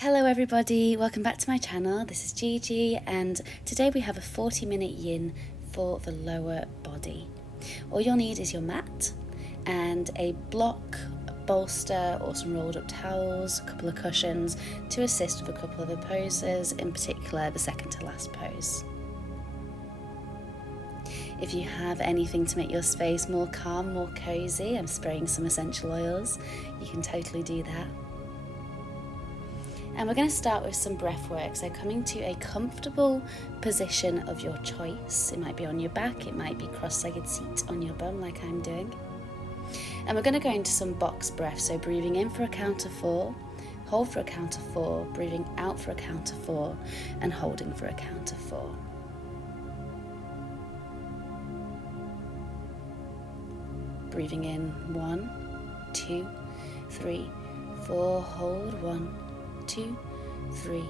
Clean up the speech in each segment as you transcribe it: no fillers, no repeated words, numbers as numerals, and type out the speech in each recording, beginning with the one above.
Hello everybody, welcome back to my channel. This is GeGe and today we have a 40-minute yin for the lower body. All you'll need is your mat and a block, a bolster or some rolled up towels, a couple of cushions to assist with a couple of the poses, in particular the second to last pose. If you have anything to make your space more calm, more cozy, I'm spraying some essential oils, you can totally do that. And we're going to start with some breath work, so coming to a comfortable position of your choice. It might be on your back, it might be cross-legged seat on your bum like I'm doing. And we're going to go into some box breath, so breathing in for a count of 4, hold for a count of 4, breathing out for a count of 4, and holding for a count of 4. Breathing in 1, 2, 3, 4, hold 1, 2, 3,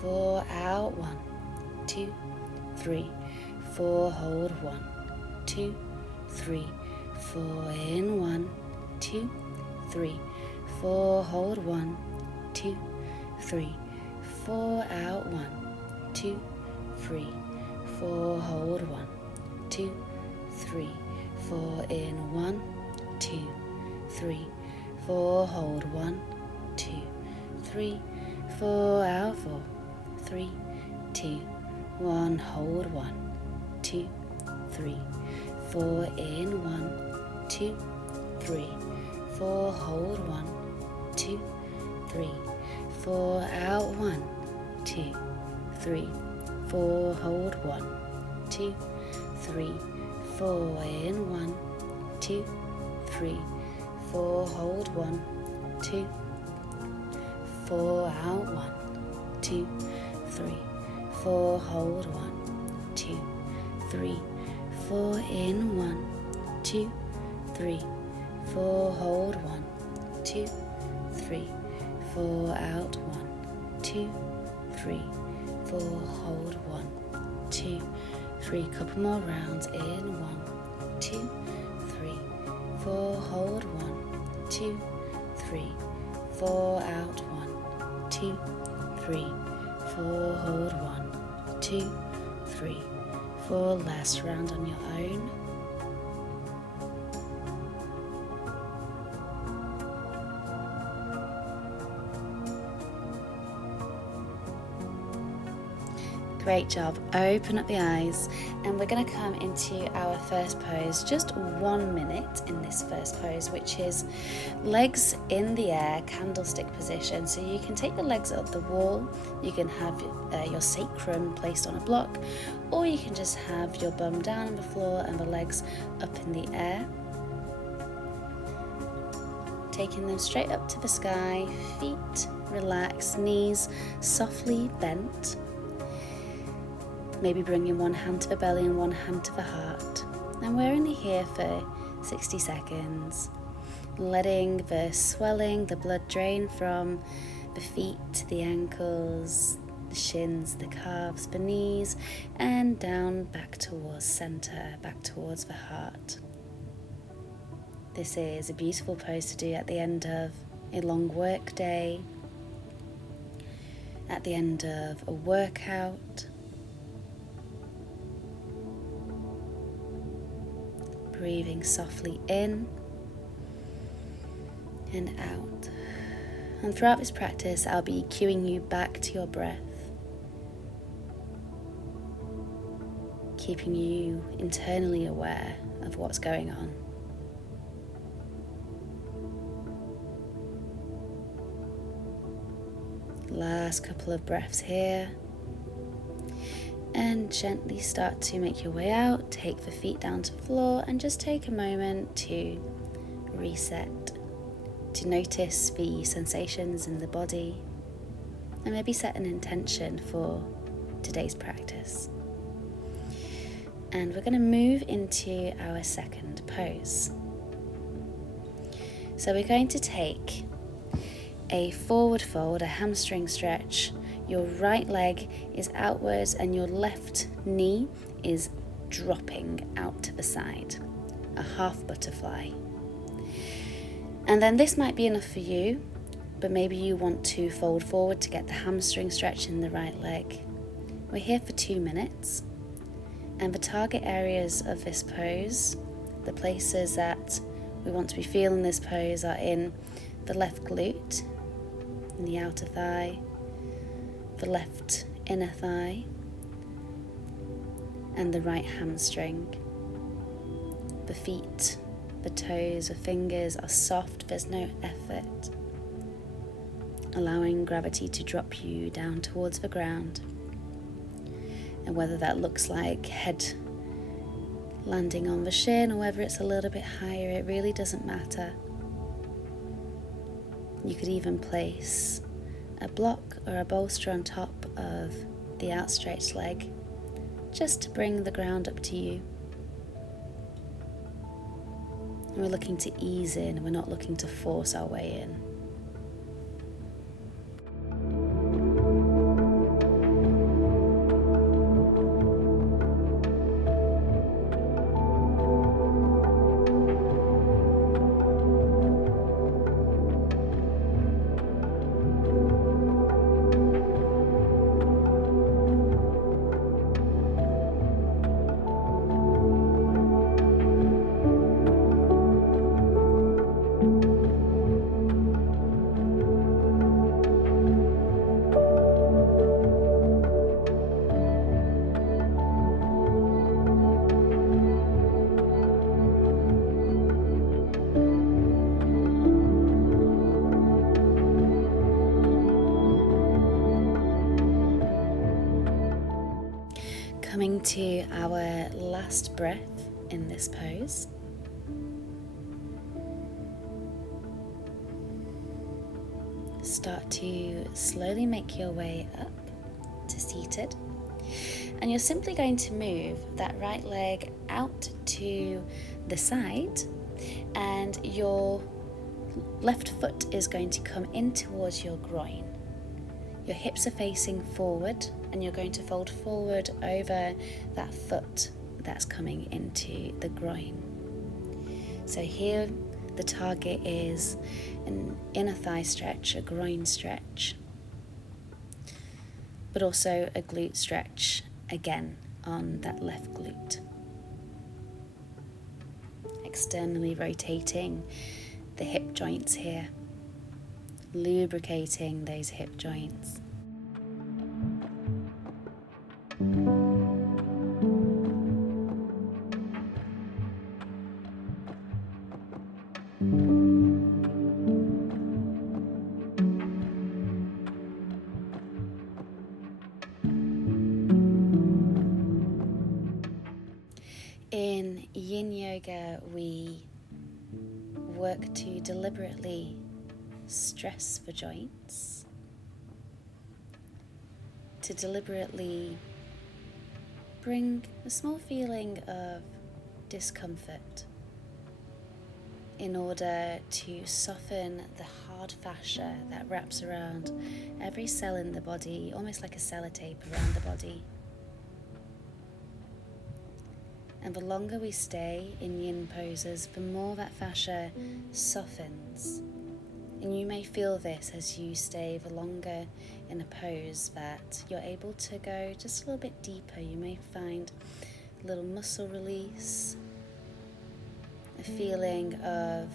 4, out 1, 2, 3, 4, hold 1, 2, 3, 4, in 1, 2, 3, 4, hold 1, 2, 3, 4, out 1, 2, 3, 4, hold 1, 2, 3, 4, in 1, 2, 3, 4, hold 1, 2, 3, 4, out 4, 3, 2, 1, hold 1, 2, 3, 4, in 1, 2, 3, 4, hold 1, 2, 3, 4, out 1, 2, 3, 4, hold 1, 2, 3, 4, in 1, 2, 3, 4, hold 1, 2, 4, out 1, 2, 3, 4, hold 1, 2, 3, 4, in 1, 2, 3, 4, hold 1, 2, 3, 4, out 1, 2, 3, 4, hold 1, 2, 3, couple more rounds in 1, 2, 3, 4, hold 1, 2, 3, 4, out 1, 2, 3, 4, hold 1, 2, 3, 4, last round on your own. Great job. Open up the eyes and we're going to come into our first pose, just 1 minute in this first pose, which is legs in the air, candlestick position. So you can take the legs up the wall, you can have your sacrum placed on a block, or you can just have your bum down on the floor and the legs up in the air. Taking them straight up to the sky, feet relaxed, knees softly bent. Maybe bringing one hand to the belly and one hand to the heart. And we're only here for 60 seconds. Letting the swelling, the blood drain from the feet, the ankles, the shins, the calves, the knees, and down back towards center, back towards the heart. This is a beautiful pose to do at the end of a long work day, at the end of a workout. Breathing softly in and out. And throughout this practice, I'll be cueing you back to your breath, keeping you internally aware of what's going on. Last couple of breaths here. And gently start to make your way out, take the feet down to the floor and just take a moment to reset, to notice the sensations in the body and maybe set an intention for today's practice. And we're going to move into our second pose. So we're going to take a forward fold, a hamstring stretch. Your right leg is outwards and your left knee is dropping out to the side, a half butterfly. And then this might be enough for you, but maybe you want to fold forward to get the hamstring stretch in the right leg. We're here for 2 minutes, and the target areas of this pose, the places that we want to be feeling this pose, are in the left glute, in the outer thigh, the left inner thigh, and the right hamstring. The feet, the toes, the fingers are soft, there's no effort, allowing gravity to drop you down towards the ground. And whether that looks like head landing on the shin or whether it's a little bit higher, it really doesn't matter. You could even place a block or a bolster on top of the outstretched leg, just to bring the ground up to you. And we're looking to ease in, we're not looking to force our way in. Coming to our last breath in this pose. Start to slowly make your way up to seated. And you're simply going to move that right leg out to the side, and your left foot is going to come in towards your groin. Your hips are facing forward, and you're going to fold forward over that foot that's coming into the groin. So here the target is an inner thigh stretch, a groin stretch, but also a glute stretch again on that left glute. Externally rotating the hip joints here, lubricating those hip joints. In Yin Yoga, we work to deliberately stress the joints, to deliberately bring a small feeling of discomfort in order to soften the hard fascia that wraps around every cell in the body, almost like a sellotape around the body. And the longer we stay in yin poses, the more that fascia softens. And you may feel this as you stay the longer in a pose, that you're able to go just a little bit deeper. You may find a little muscle release, a feeling of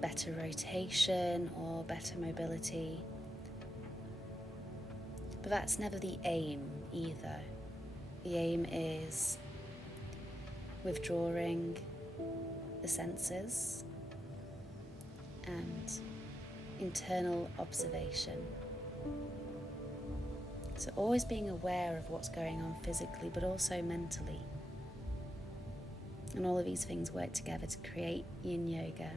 better rotation or better mobility. But that's never the aim either. The aim is withdrawing the senses and internal observation. So always being aware of what's going on physically, but also mentally. And all of these things work together to create Yin Yoga.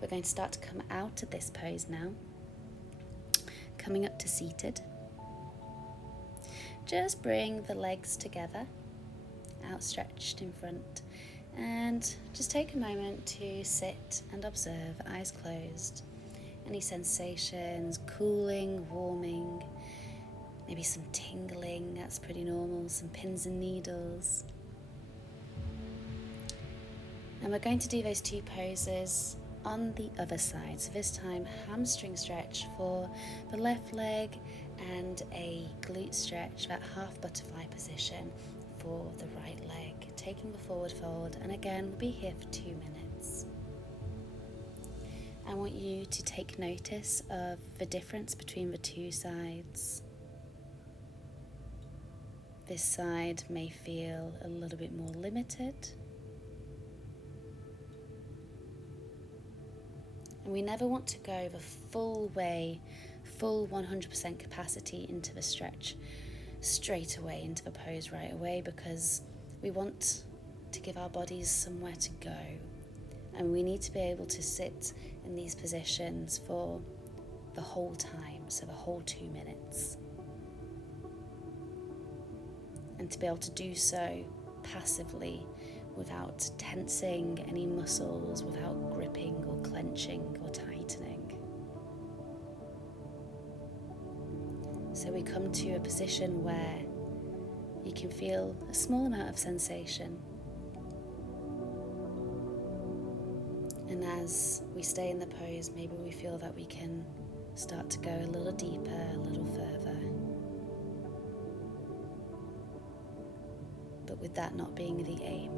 We're going to start to come out of this pose now. Coming up to seated. Just bring the legs together, outstretched in front, and just take a moment to sit and observe, eyes closed. Any sensations, cooling, warming, maybe some tingling, that's pretty normal, some pins and needles. And we're going to do those two poses on the other side. So this time, hamstring stretch for the left leg and a glute stretch, that half butterfly position for the right leg. Taking the forward fold, and again, we'll be here for 2 minutes. I want you to take notice of the difference between the two sides. This side may feel a little bit more limited. And we never want to go the full way, full 100% capacity into the stretch straight away into the pose right away, because we want to give our bodies somewhere to go. And we need to be able to sit in these positions for the whole time, so the whole 2 minutes. And to be able to do so passively without tensing any muscles, without gripping or clenching or tightening. So we come to a position where you can feel a small amount of sensation. And as we stay in the pose, maybe we feel that we can start to go a little deeper, a little further. But with that not being the aim.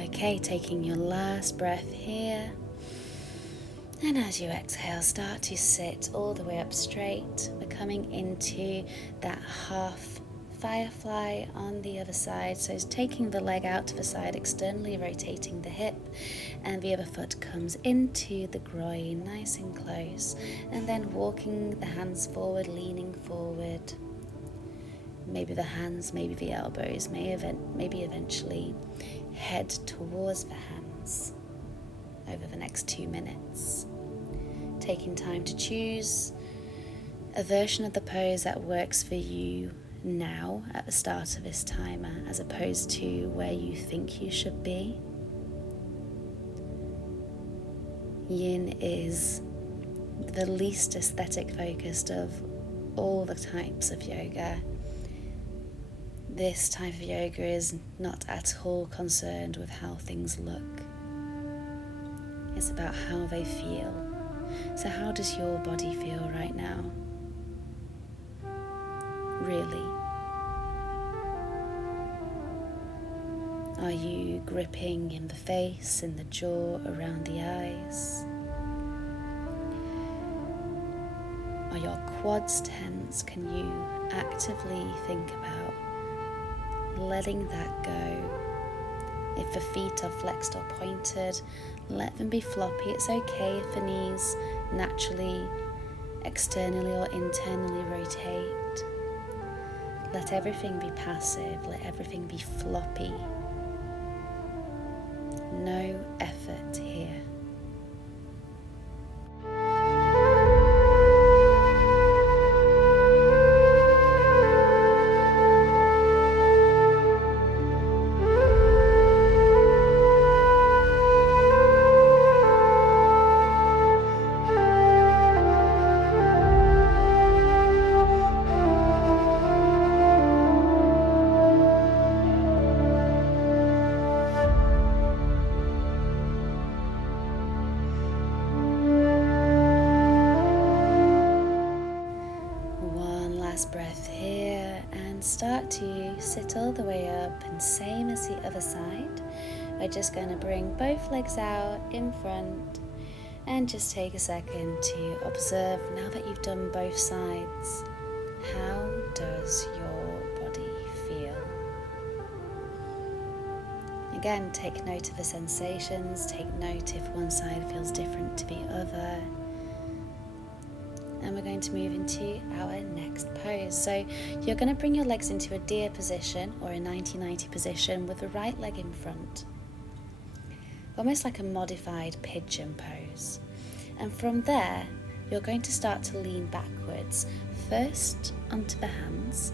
Okay, taking your last breath here. And as you exhale, start to sit all the way up straight. We're coming into that half firefly on the other side. So it's taking the leg out to the side, externally rotating the hip, and the other foot comes into the groin, nice and close. And then walking the hands forward, leaning forward. Maybe the hands, maybe the elbows, maybe eventually head towards the hands over the next 2 minutes. Taking time to choose a version of the pose that works for you now at the start of this timer, as opposed to where you think you should be. Yin is the least aesthetic focused of all the types of yoga. This type of yoga is not at all concerned with how things look. It's about how they feel. So how does your body feel right now? Really? Are you gripping in the face, in the jaw, around the eyes? Are your quads tense? Can you actively think about letting that go? If the feet are flexed or pointed, let them be floppy. It's okay if the knees naturally, externally or internally rotate. Let everything be passive, let everything be floppy. No effort here. Breath here, and start to sit all the way up, and same as the other side, we're just going to bring both legs out in front and just take a second to observe, now that you've done both sides, how does your body feel? Again, take note of the sensations, take note if one side feels different to the other. and we're going to move into our next pose. So you're going to bring your legs into a deer position or a 90-90 position with the right leg in front, almost like a modified pigeon pose. And from there, you're going to start to lean backwards, first onto the hands,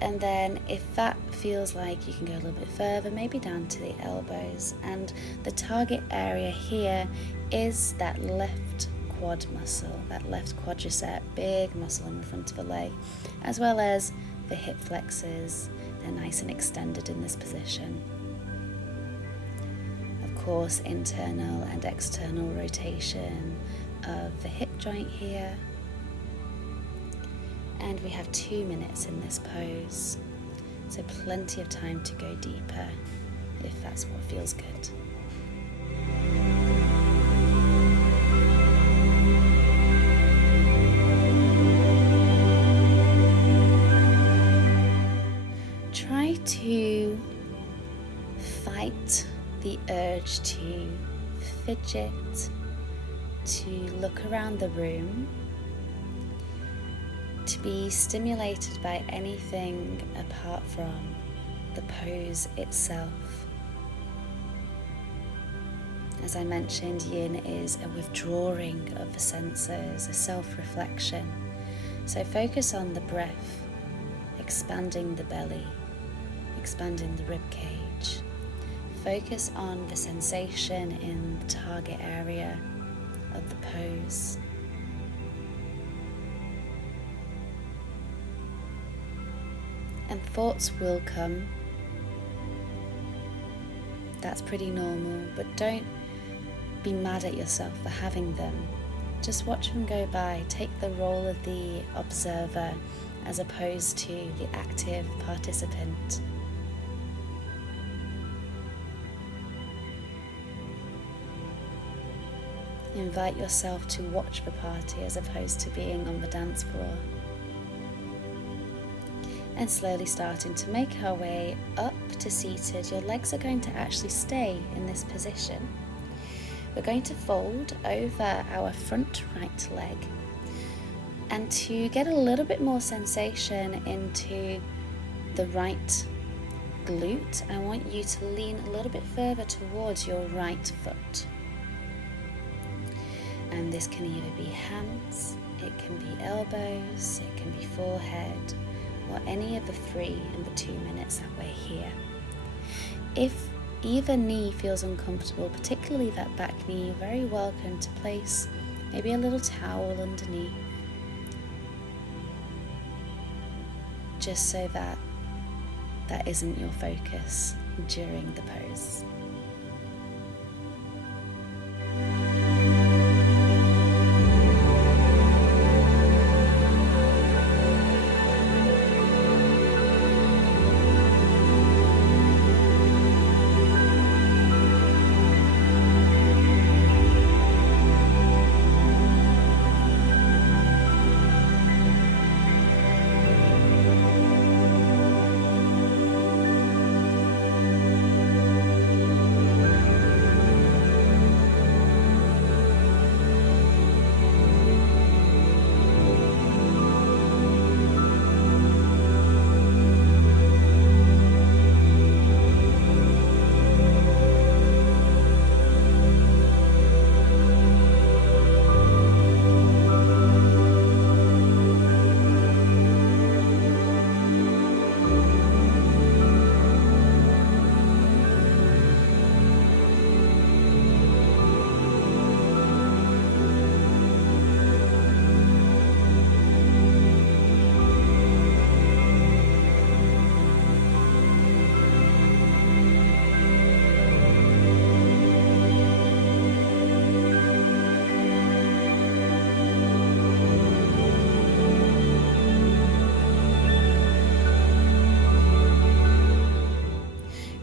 and then if that feels like you can go a little bit further, maybe down to the elbows. And the target area here is that left quad muscle, that left quadricep, big muscle in the front of the leg, as well as the hip flexors. They're nice and extended in this position. Of course, internal and external rotation of the hip joint here. And we have 2 minutes in this pose, so plenty of time to go deeper if that's what feels good. Try to fight the urge to fidget, to look around the room, to be stimulated by anything apart from the pose itself. As I mentioned, Yin is a withdrawing of the senses, a self-reflection. So focus on the breath, expanding the belly, expanding the rib cage. Focus on the sensation in the target area of the pose. And thoughts will come. That's pretty normal, but don't be mad at yourself for having them. Just watch them go by. Take the role of the observer as opposed to the active participant. Invite yourself to watch the party as opposed to being on the dance floor. And slowly starting to make our way up to seated. Your legs are going to actually stay in this position. We're going to fold over our front right leg, and to get a little bit more sensation into the right glute, I want you to lean a little bit further towards your right foot. And this can either be hands, it can be elbows, it can be forehead, or any of the 3 in the 2 minutes that we're here. If either knee feels uncomfortable, particularly that back knee, you're very welcome to place maybe a little towel underneath, just so that that isn't your focus during the pose.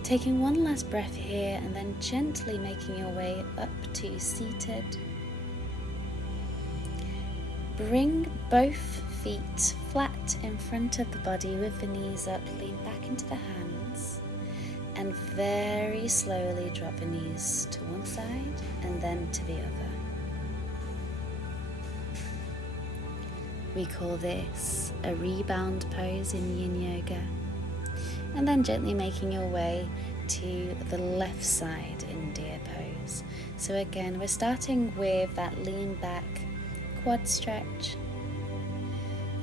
Taking one last breath here and then gently making your way up to seated. Bring both feet flat in front of the body with the knees up, lean back into the hands, and very slowly drop the knees to one side and then to the other. We call this a rebound pose in Yin Yoga. And then gently making your way to the left side in deer pose. So again, we're starting with that lean back quad stretch.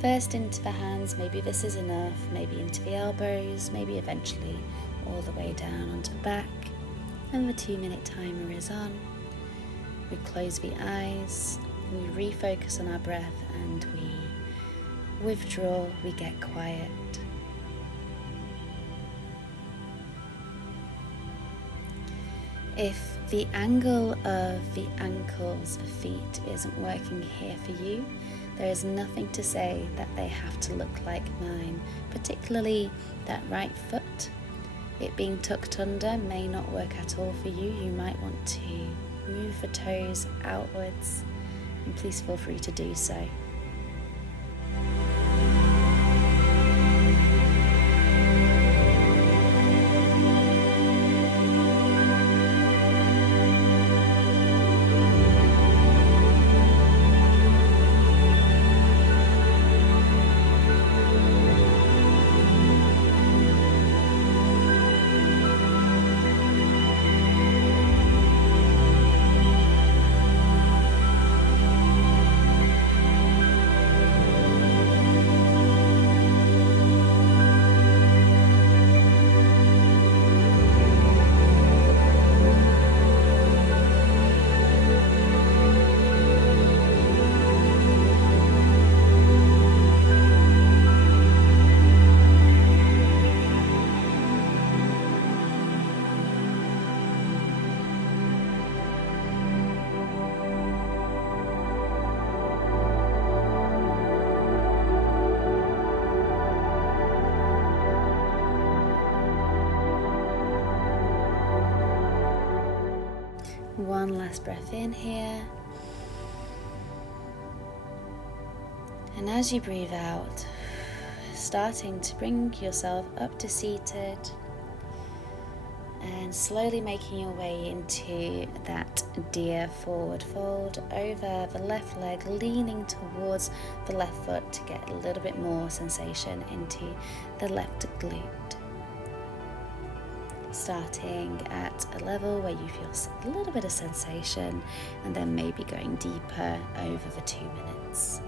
First into the hands, maybe this is enough, maybe into the elbows, maybe eventually all the way down onto the back. And the 2-minute timer is on. We close the eyes, we refocus on our breath, and we withdraw, we get quiet. If the angle of the ankles, the feet, isn't working here for you, there is nothing to say that they have to look like mine, particularly that right foot. It being tucked under may not work at all for you. You might want to move the toes outwards, and please feel free to do so. One last breath in here. And as you breathe out, starting to bring yourself up to seated and slowly making your way into that deer forward fold over the left leg, leaning towards the left foot to get a little bit more sensation into the left glute. Starting at a level where you feel a little bit of sensation, and then maybe going deeper over the 2 minutes.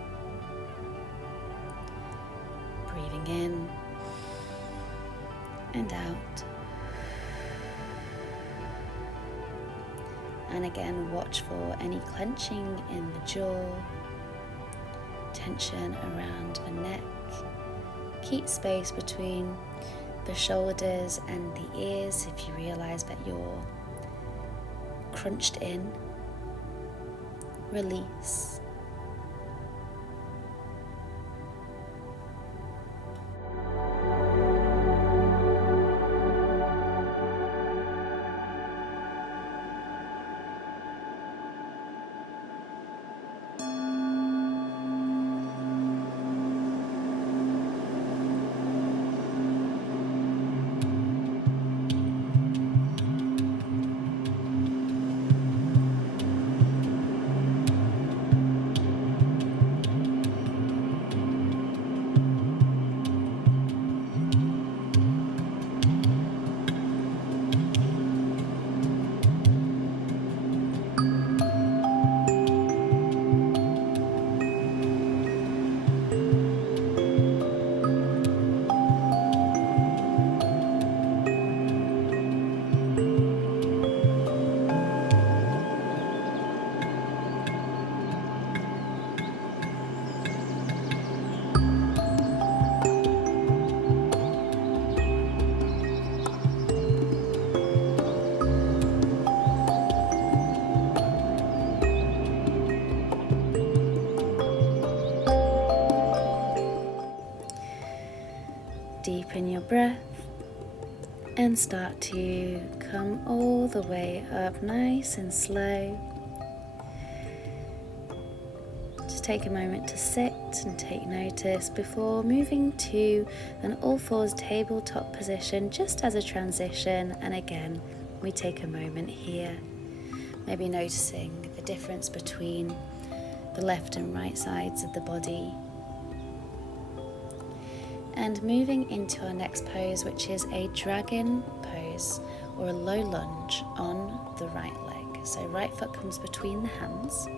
Breathing in and out. And again, watch for any clenching in the jaw, tension around the neck. Keep space between the shoulders and the ears if you realize that you're crunched in. Release. Deepen your breath and start to come all the way up nice and slow. Just take a moment to sit and take notice before moving to an all fours tabletop position just as a transition. And again, we take a moment here, maybe noticing the difference between the left and right sides of the body, And moving into our next pose, which is a dragon pose or a low lunge on the right leg. So right foot comes between the hands.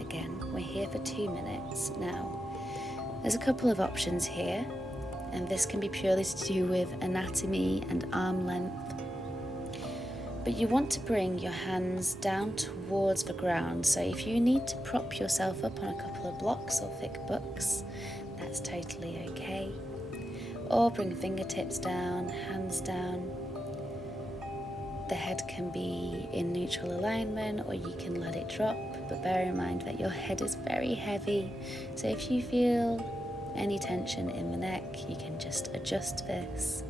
Again, we're here for 2 minutes. Now, there's a couple of options here, and this can be purely to do with anatomy and arm length. But you want to bring your hands down towards the ground. So if you need to prop yourself up on a couple of blocks or thick books, that's totally okay. Or bring fingertips down, hands down. The head can be in neutral alignment, or you can let it drop, but bear in mind that your head is very heavy. So if you feel any tension in the neck, you can just adjust this.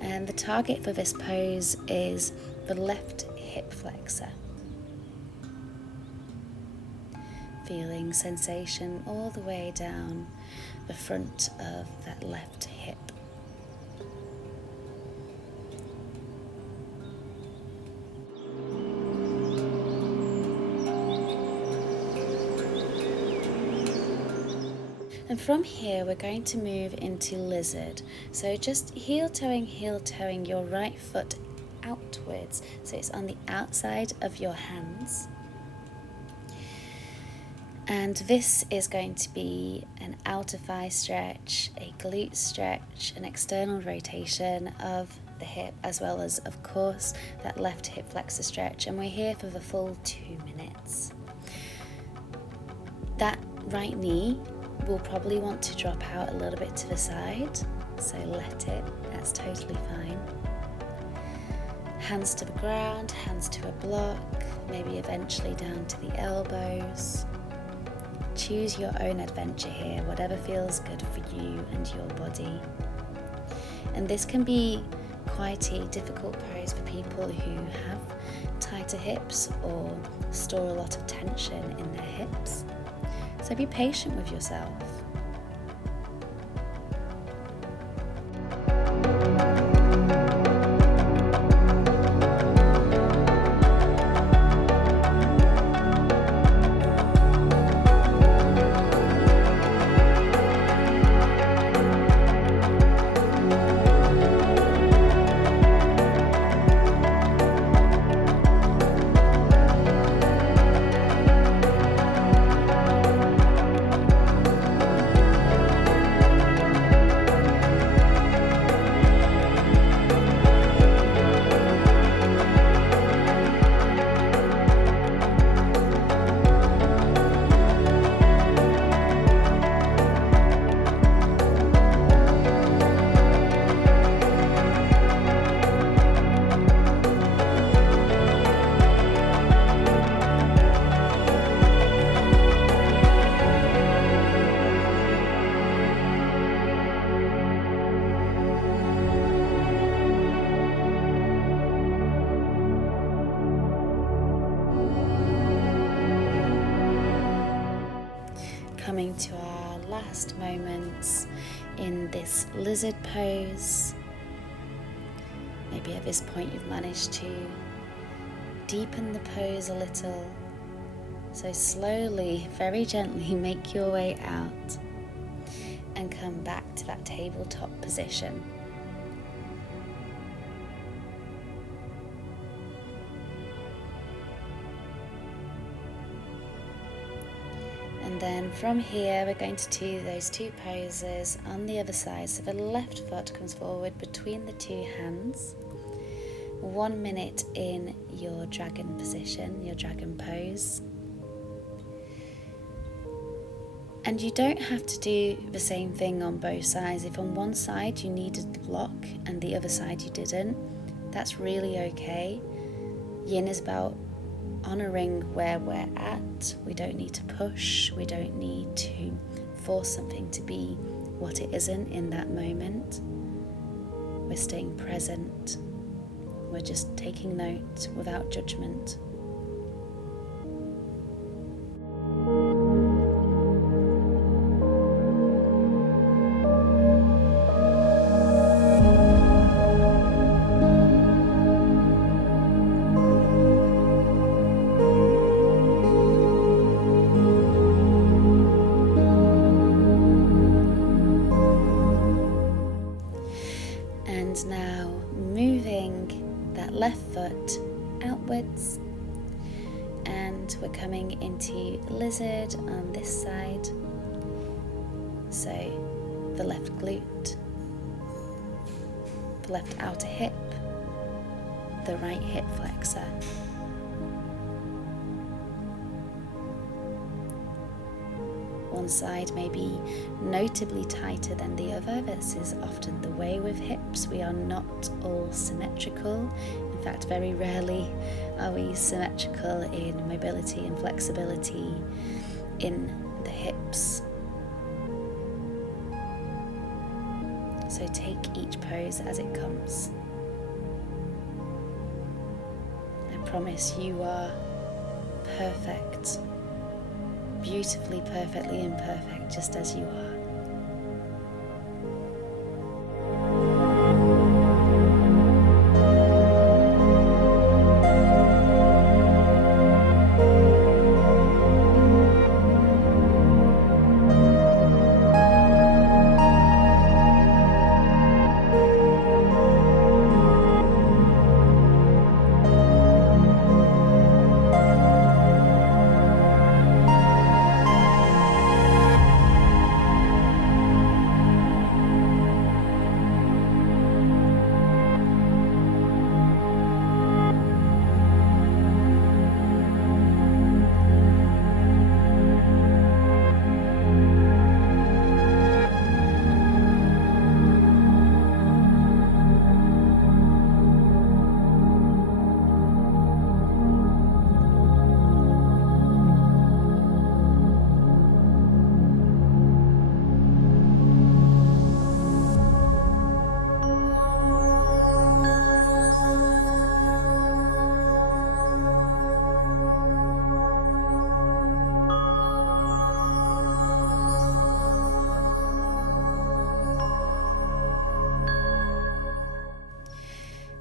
And the target for this pose is the left hip flexor. Feeling sensation all the way down the front of that left hip. And from here we're going to move into lizard. So just heel toeing your right foot outwards. So it's on the outside of your hands. And this is going to be an outer thigh stretch, a glute stretch, an external rotation of the hip, as well as, of course, that left hip flexor stretch. And we're here for the full 2 minutes. That right knee will probably want to drop out a little bit to the side, so let it, that's totally fine. Hands to the ground, hands to a block, maybe eventually down to the elbows. Choose your own adventure here, whatever feels good for you and your body. And this can be quite a difficult pose for people who have tighter hips or store a lot of tension in their hips. So be patient with yourself. Coming to our last moments in this lizard pose. Maybe at this point you've managed to deepen the pose a little. So slowly, very gently make your way out and come back to that tabletop position. And then from here we're going to do those 2 poses on the other side. So the left foot comes forward between the 2 hands. 1 minute in your dragon position, your dragon pose. And you don't have to do the same thing on both sides. If on one side you needed the block and the other side you didn't, that's really okay. Yin is about honouring where we're at. We don't need to push, we don't need to force something to be what it isn't in that moment. We're staying present, we're just taking note without judgment. And now moving that left foot outwards, and we're coming into lizard on this side. So the left glute, the left outer hip, the right hip flexor. One side may be notably tighter than the other. This is often the way with hips. We are not all symmetrical. In fact, very rarely are we symmetrical in mobility and flexibility in the hips. So take each pose as it comes. I promise you are perfect. Beautifully, perfectly imperfect, just as you are.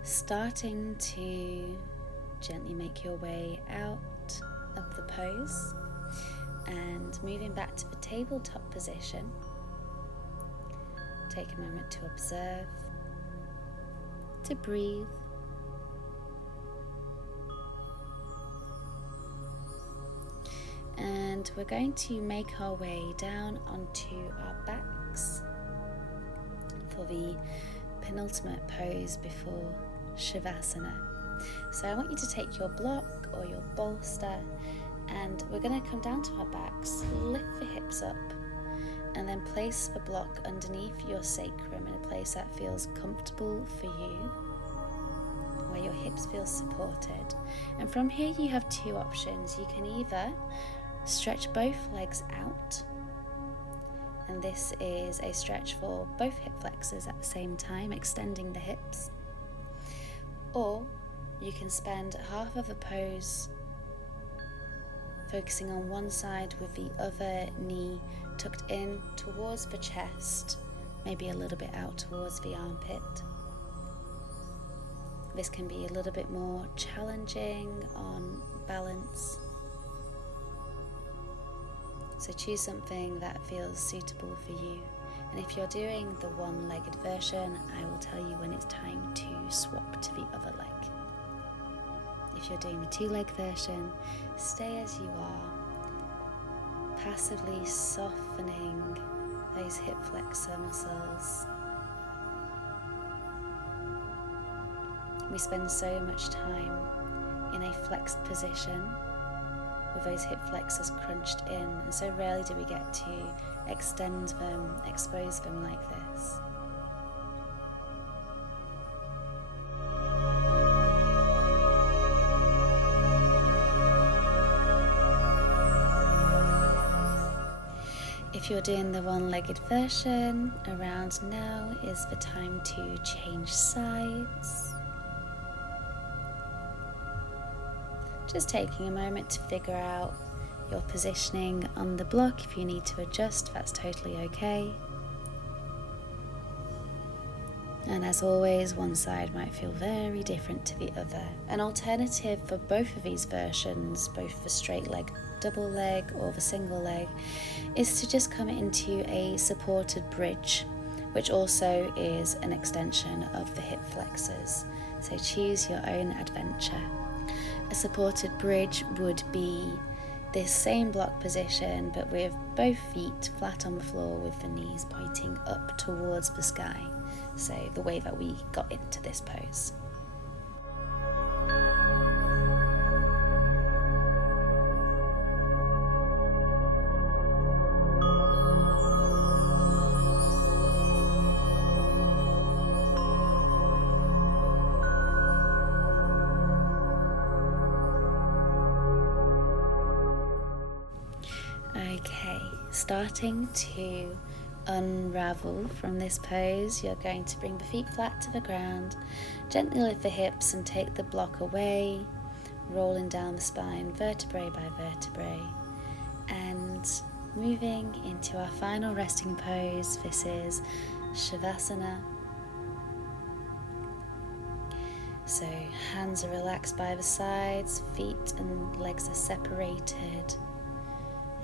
Starting to gently make your way out of the pose and moving back to the tabletop position. Take a moment to observe, to breathe. And we're going to make our way down onto our backs for the penultimate pose before Shavasana. So I want you to take your block or your bolster, and we're going to come down to our backs, lift the hips up, and then place the block underneath your sacrum in a place that feels comfortable for you, where your hips feel supported. And from here you have two options. You can either stretch both legs out, and this is a stretch for both hip flexors at the same time, extending the hips. Or you can spend half of a pose focusing on one side with the other knee tucked in towards the chest, maybe a little bit out towards the armpit. This can be a little bit more challenging on balance. So choose something that feels suitable for you. And if you're doing the one-legged version, I will tell you when it's time to swap to the other leg. If you're doing the two-leg version, stay as you are, passively softening those hip flexor muscles. We spend so much time in a flexed position with those hip flexors crunched in, and so rarely do we get to extend them, expose them like this. If you're doing the one-legged version, around now is the time to change sides. Just taking a moment to figure out your positioning on the block. If you need to adjust, that's totally okay. And as always, one side might feel very different to the other. An alternative for both of these versions, both the straight leg, double leg, or the single leg, is to just come into a supported bridge which also is an extension of the hip flexors. So choose your own adventure. A supported bridge would be this same block position, but with both feet flat on the floor with the knees pointing up towards the sky. So the way that we got into this pose. Okay, starting to unravel from this pose, you're going to bring the feet flat to the ground, gently lift the hips and take the block away, rolling down the spine vertebrae by vertebrae, and moving into our final resting pose. This is Shavasana. So hands are relaxed by the sides, feet and legs are separated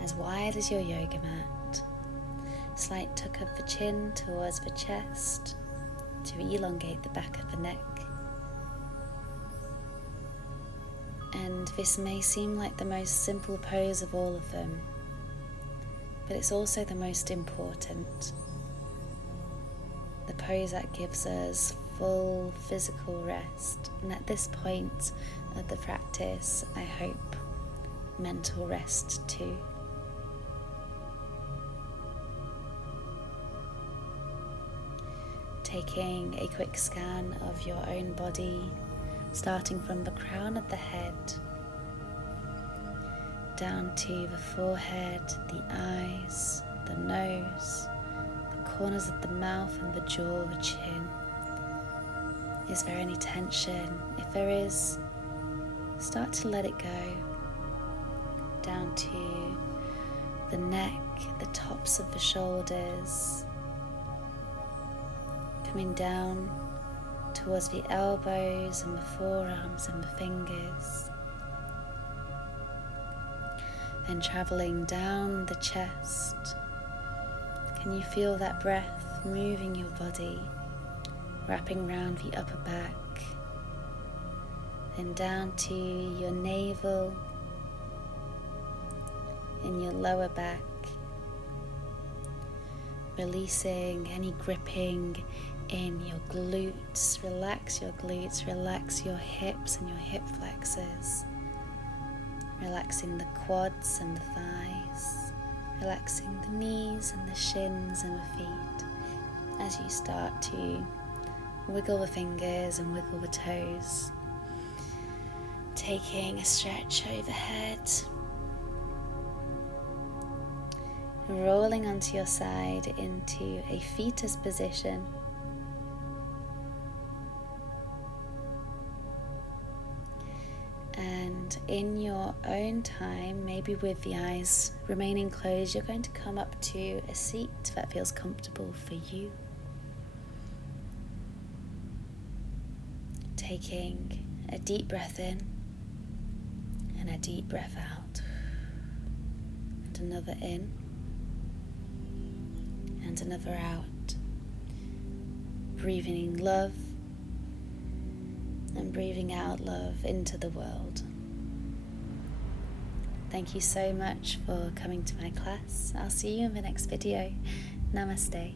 as wide as your yoga mat. Slight tuck of the chin towards the chest to elongate the back of the neck. And this may seem like the most simple pose of all of them, but it's also the most important. The pose that gives us full physical rest, and at this point of the practice, I hope mental rest too. Taking a quick scan of your own body, starting from the crown of the head, down to the forehead, the eyes, the nose, the corners of the mouth and the jaw, the chin. Is there any tension? If there is, start to let it go. Down to the neck, the tops of the shoulders, coming down towards the elbows and the forearms and the fingers, then traveling down the chest. Can you feel that breath moving your body, wrapping around the upper back, then down to your navel, in your lower back, releasing any gripping in your glutes. Relax your glutes, relax your hips and your hip flexors, relaxing the quads and the thighs, relaxing the knees and the shins and the feet as you start to wiggle the fingers and wiggle the toes, taking a stretch overhead, rolling onto your side into a fetus position. And in your own time, maybe with the eyes remaining closed, you're going to come up to a seat that feels comfortable for you. Taking a deep breath in and a deep breath out, and another in and another out. Breathing in love and breathing out love into the world. Thank you so much for coming to my class. I'll see you in the next video. Namaste.